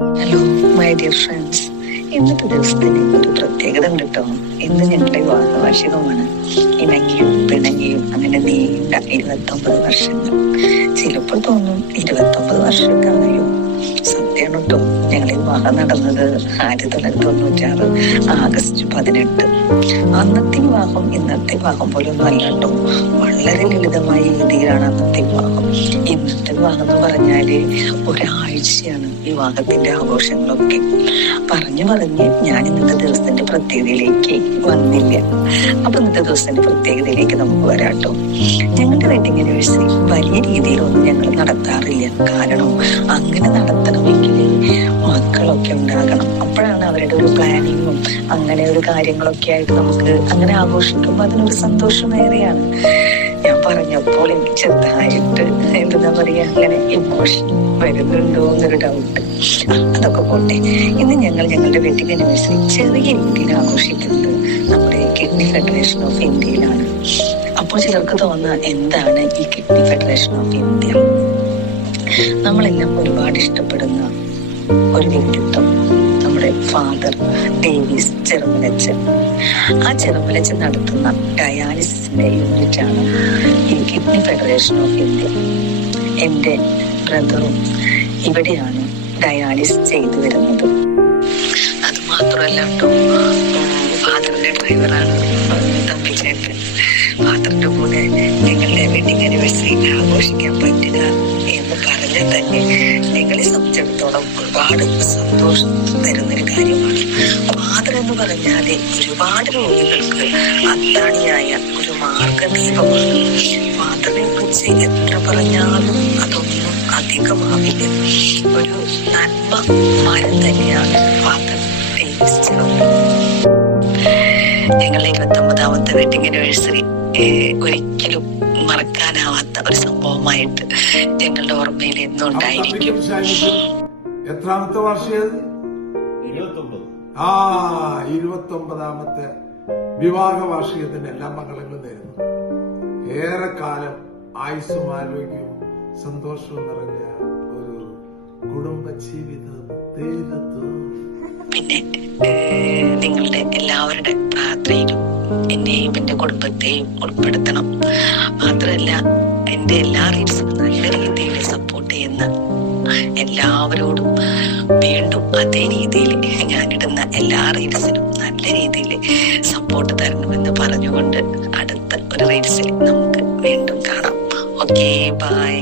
Hello my dear friends, ഇന്നത്തെ ദിവസത്തിന് ഒരു പ്രത്യേകത ഉണ്ട് കേട്ടോ. ഇന്ന് ഞങ്ങളുടെ വിവാഹ വാർഷികമാണ്. ഇണങ്ങിയും പിണങ്ങിയും അങ്ങനെ നീണ്ട 29 വർഷങ്ങൾ. ചിലപ്പോൾ തോന്നും 29 വർഷമൊക്കെ ആയോ. സത്യമാണ് കേട്ടോ. ഞങ്ങളുടെ വിവാഹം നടന്നത് 1996 ആഗസ്റ്റ് 18. അന്നത്തെ വിവാഹം ഇന്നത്തെ വിവാഹം പോലെ ഒന്നും അല്ല കേട്ടോ. വളരെ ലളിതമായ രീതിയിലാണ് അന്നത്തെ വിവാഹം. ഇന്നത്തെ വിവാഹം എന്ന് പറഞ്ഞാല് ഒരാഴ്ചയാണ് വിവാഹത്തിന്റെ ആഘോഷങ്ങളൊക്കെ. പറഞ്ഞ് ഞാൻ ഇന്നത്തെ ദിവസത്തിന്റെ പ്രത്യേകതയിലേക്ക് വന്നില്ല. അപ്പൊ ഇന്നത്തെ ദിവസത്തിന്റെ പ്രത്യേകതയിലേക്ക് നമുക്ക് വരാട്ടോ. ഞങ്ങളുടെ വെഡിങ് ആനിവേഴ്സറി വലിയ രീതിയിലൊന്നും ഞങ്ങൾ നടത്താറില്ല. കാരണം അങ്ങനെ നടത്തണമെങ്കിൽ മക്കളൊക്കെ ഉണ്ടാകണം. അപ്പോഴാണ് അവരുടെ ഒരു പ്ലാനിങ്ങും അങ്ങനെ ഒരു കാര്യങ്ങളൊക്കെ ആയിട്ട് നമുക്ക് അങ്ങനെ ആഘോഷിക്കുമ്പോൾ അതിനൊരു സന്തോഷമേറെയാണ്. ഞാൻ പറഞ്ഞപ്പോൾ എനിക്ക് ചെറുതായിട്ട് എന്താ പറയാ അങ്ങനെ ഇമോഷൻ വരുന്നുണ്ടോ എന്നൊരു ഡൗട്ട്. അതൊക്കെ പോട്ടെ. ഇന്ന് ഞങ്ങളുടെ വെഡിങ് ആനിവേഴ്സറി ചെറിയ രീതിയിൽ ആഘോഷിക്കുന്നത് നമ്മുടെ കിഡ്നി ഫെഡറേഷൻ ഓഫ് ഇന്ത്യയിലാണ്. അപ്പോൾ ചിലർക്ക് തോന്നുക എന്താണ് ഈ കിഡ്നി ഫെഡറേഷൻ ഓഫ് ഇന്ത്യ? നമ്മളെല്ലാം ഒരുപാട് ഇഷ്ടപ്പെടുന്ന ഒരു വ്യക്തിത്വം നമ്മുടെ ഫാദർ ഡേവിസ് ചെറുമലച്ചൻ. ആ ചെറുമലച്ചൻ നടത്തുന്ന ഡയാലിസിസിന്റെ യൂണിറ്റാണ് ഈ കിഡ്നി ഫെഡറേഷൻ ഓഫ് ഇന്ത്യ. എൻ്റെ ബ്രദറും ഇവിടെയാണ് ഡയാലിസ് ചെയ്തു വരുന്നത്. അത് മാത്രമല്ല കേട്ടോ, ഫാദറിന്റെ ഡ്രൈവറാണ് തമ്പിച്ചേട്ടൻ. ഫാദറിന്റെ കൂടെ ഞങ്ങളുടെ വെഡിങ് ആനിവേഴ്സറി ആഘോഷിക്കാൻ പറ്റുക എന്ന് പറഞ്ഞാൽ തന്നെ ഞങ്ങളെ സംബന്ധിച്ചിടത്തോളം ഒരുപാട് സന്തോഷം തരുന്നൊരു കാര്യമാണ്. ഫാദർ എന്ന് പറഞ്ഞാല് ഒരുപാട് രോഗികൾക്ക് അത്താണിയായ ഒരു മാർഗദീപമാണ്. ഫാദറിനെ കുറിച്ച് എത്ര പറഞ്ഞാലും അതൊന്നും അധികമാവില്ല. ഒരു നന്മ മരം തന്നെയാണ് ഫാദർ ഡേവിസ് ചെറുമലച്ചൻ. ഞങ്ങളുടെ 29ാമത്തെ വെഡിങ് ആനിവേഴ്സറി ഒരിക്കലും മറക്കാനാവാത്ത ഒരു സംഭവമായിട്ട് ഞങ്ങളുടെ ഓർമ്മയിൽ എന്നും ഉണ്ടായിരിക്കും. എത്രാമത്തെ വാർഷികം? 29ാമത്തെ വിവാഹ വാർഷികത്തിന്റെ എല്ലാ മംഗളങ്ങളും നേരുന്നു. ഏറെക്കാലം ആയുസ്സും ആരോഗ്യവും സന്തോഷവും നിറഞ്ഞ ഒരു കുടുംബ ജീവിതം. പിന്നെ നിങ്ങളുടെ എല്ലാവരുടെ പ്രാർത്ഥനയിലും എന്നെയും എന്റെ കുടുംബത്തെയും ഉൾപ്പെടുത്തണം. മാത്രമല്ല എന്റെ എല്ലാ റീൽസും നല്ല രീതിയിൽ സപ്പോർട്ട് ചെയ്യുന്ന എല്ലാവരോടും വീണ്ടും അതേ രീതിയിൽ ഞാനിടുന്ന എല്ലാ റീൽസിനും നല്ല രീതിയിൽ സപ്പോർട്ട് തരണമെന്ന് പറഞ്ഞുകൊണ്ട് അടുത്ത ഒരു റീൽസിൽ നമുക്ക് വീണ്ടും കാണാം. Okay, by.